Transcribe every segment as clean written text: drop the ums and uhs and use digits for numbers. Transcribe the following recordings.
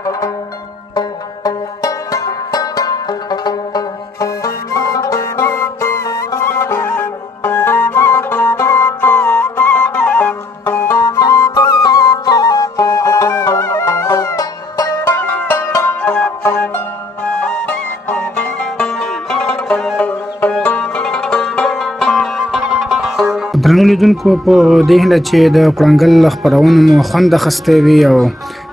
درنو لیدونکو په دې هیله چې د کړنګل خپرونو مو خوند اخیستی وي او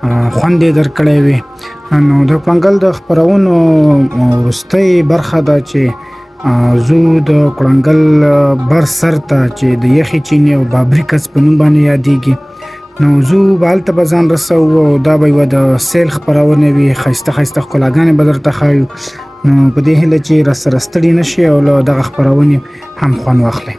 خوند یې درکړی وي. نو د کړنګل د خپرونو وروستۍ برخه ده چې زه د کړنګل بر سر ته چې د یخې چینې او بابري کڅ په نوم باندې یادېږي، نو زه به هلته به ځان رسوو او دا به یوه د سیل خپرونه وي، ښایسته ښایسته ښکلاګانې به درته ښایو. نو په دې هیله چې راسره ستړي نه شئ او له دغه خپرونې هم خوند واخلئ.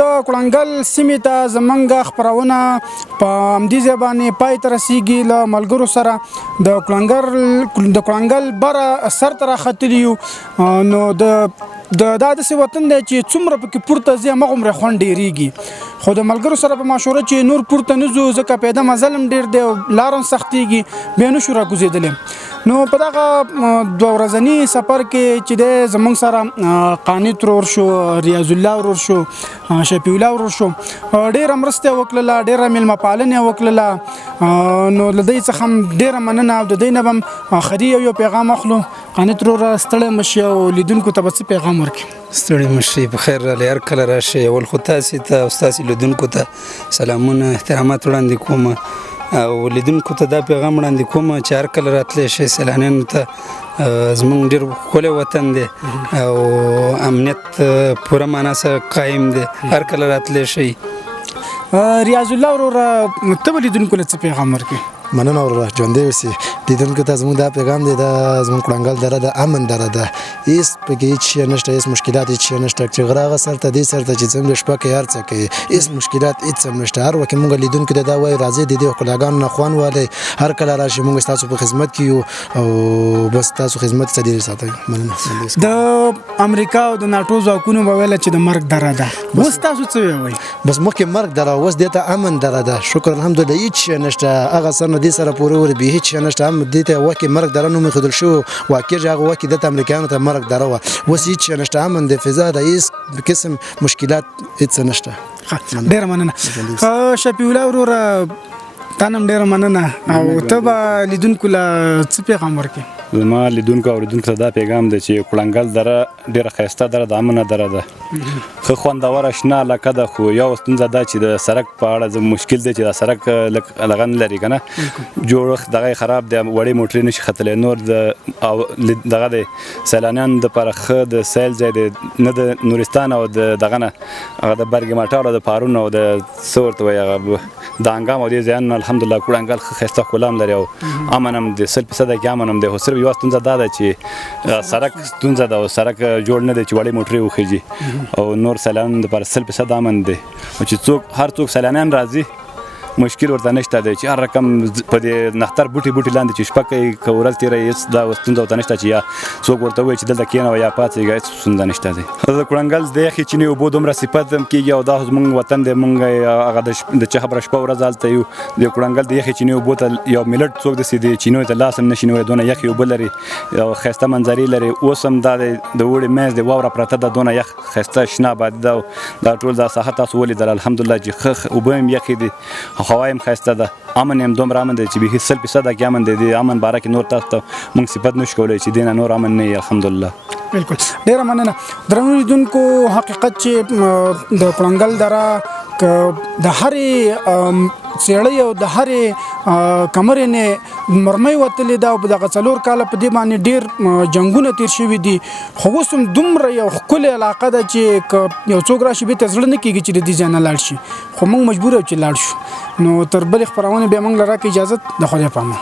د کړنګل سیمې ته زمونږ خپرونه په همدې ځای باندې پای ته رسیږي. له ملګرو سره د کړنګل بره سر ته راختلي یو. نو دا داسې وطن دی چې څومره پکې پورته ځي همغومره خوند ډېرېږي. خو د ملګرو سره په مشوره چې نور پورته نه ځو ځکه پیدا مزل هم ډېر دی او لار هم سختېږي بیا نه شو راکوزېدلی. نو په دغه 2 ورځني سفر کې چې دی زمونږ سره قانت ورور شو، ریاض الله ورور شو، شفیع الله ورور شو. ډېره مرسته وکړله، ډېره میلمه پالنه وکړله. نو له دوی څخه هم ډېره مننه او د دوی نه به هم آخري یو پیغام اخلو. قانت وروره ستړی مه شي او لیدونکو ته به څه پیغام ورکړي؟ ستړي مه شئ، په خیر راغلئ، هر کله راشئ. اول خو تاسې ته او ستاسې لیدونکو ته سلامونه احترامات وړاندې کوم او لیدونکو ته دا پیغام وړاندې کوم چې هر کله راتلی شئ سیلانیانو ته. زمونږ ډېر ښکلی وطن دی او امنیت پوره معنا سره قایم دی، هر کله راتلی شئ. ریاض الله وروره ته به لیدونکو له څه پیغام ورکړي؟ مننه وروره، ژوندی اوسئ. لیدونکو ته زموږ دا پیغام دی، دا زموږ کړنګل دره د امن دره ده، هېڅ پکې هېڅ شی نشته، هېڅ مشکلات هېڅ شی نشته. چې غره هغه سر ته دې سر ته چې څومره شپه کوي هر څه کوي، هېڅ مشکلات هېڅ هم نشته. هر وخت موږ لیدونکو ته دا وایو راځئ د دې ښکلاګانو نه خوند والئ، هر کله راشئ، موږ ستاسو په خدمت کې یو او بس تاسو خدمت ته ډېر ساتئ. مننه. د امریکا او د ناټو ځواکونو به ویله چې د مرګ دره ده، اوس تاسو څه وایئ؟ بس مخکې مرګ دره، اوس دې ته امن دره ده. شکر الحمدلله، هېڅ شی نشته. هغه سر نه دې سره پورې ورې به هېڅ شی نشته. هم دې ته وکې مرګ دره نوم ایښودل شوی، واقع هغه وکې دلته امریکایانو ته مرګ دره وه. اوس هېڅ شی نشته، امن د فضا ده، هېڅ قسم مشکلات هېڅ نشته. ډېره مننه. شفیع الله وروره تا نه هم ډېره مننه. او ته به لیدونکو له څه پیغام ورکړې؟ زما لیدونکو او اوریدونکو ته دا پیغام دی چې کړنګل دره ډېره ښایسته دره د امنه دره ده، ښه خوندوره شنه علاقه ده. خو یو ستونزه دا چې د سړک په اړه مشکل دی چې دا سړک لږ دغه نه لري که نه، جوړښت دغه یې خراب دی، وړې موټرې نشي ختلی. نور د دغه دی سیلانیانو دپاره ښه د سیل ځای دی، نه د نورستان او د دغه نه هغه د برګ مټال او د پارون او د څه ورته وایي هغه د انګام او دې ځایانو الحمدلله کړنګل ښه ښایسته ښکلا هم لري او امن هم دی، 100% کې امن هم دی. خو صرف یوه ستونزه دا ده چې سړک ستونزه ده او سړک جوړ نه دی چې وړې موټرې وخیږي او نور سیلانیانو دپاره 100% امن دی. او چې هر څوک سیلانیان راځي مشکل ورته نشته دی چې هر رقم په دې نختر بوټي لاندې چې شپه کوي که ورځ تېروي هېڅ دا ستونزه ورته نشته چې یا څوک ورته ووایي چې دلته کښېنوه یا پاڅېږه، هېڅ ستونزه نشته دی. د کړنګل د یخې چینې اوبو دومره صفت هم کېږي او دا زموږ وطن دی، موږ هغه د چهبره شپه ورځ هلته یو. د کړنګل د یخې چینې اوبو ته یو ملت څوک داسې د چینو ته لاس هم نشي نیولی، دونه یخې اوبه لري او ښایسته منظرې لري. اوس هم دا د اوړي منځ د واوره پرته ده، دونه یخ ښایسته شنه آبادي ده او دا ټول دا ساحه تاسو ولیدل الحمدلله چې ښه اوبه هم یخې دي، هوا هم ښایسته ده، امن هم دومره امن دی چې بیخي 100% کې امن دی. د امن باره کې نور تاسو ته موږ صفت نشو کولی چې دې نه نور امن نه وي الحمدلله. بالکل ډېره مننه. درنو لیدونکو، حقیقت چې د کړنګل دره د هرې څېړۍ او د هرې کمرې نه مرمۍ وتلې ده او دغه 4 کاله په دې باندې ډېر جنګونه تېر شوي دي. خو اوس هم دومره یو ښکلې علاقه ده چې که یو څوک راشي بېرته زړه نه کېږي چې د دې ځای نه لاړ شي، خو موږ مجبور یو چې لاړ شو. نو تر بلې خپرونې بیا موږ له راکړې اجازت، د خدای په امان.